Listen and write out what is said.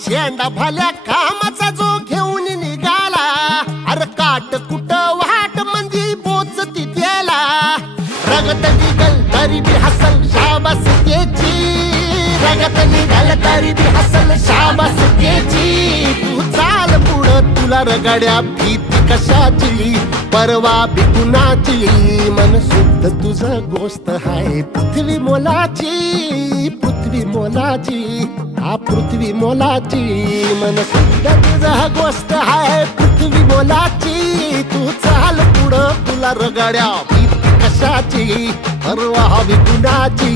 झेंडा भल्या कामाचा जो घेऊन निघाला, अरे काट कुट वाट मंदी बोचती त्याला, रगत निघल तरी बी हसल शाबास त्याची, रगत निघल तरी बी हसल शाबास त्याची. तू चाल पुढं तुला रगड्या भीती कशाची, परवा बी कुणाची, मन शुद्ध तुझं गोष्ट हाय पृथ्वी मोलाची, पृथ्वी मोलाची, हा पृथ्वी मोलाची, मन शुद्ध तुझं गोष्ट हाय पृथ्वी मोलाची. तू चाल पुढं तुला रगड्या भीती कशाची, परवा बी कुणाची.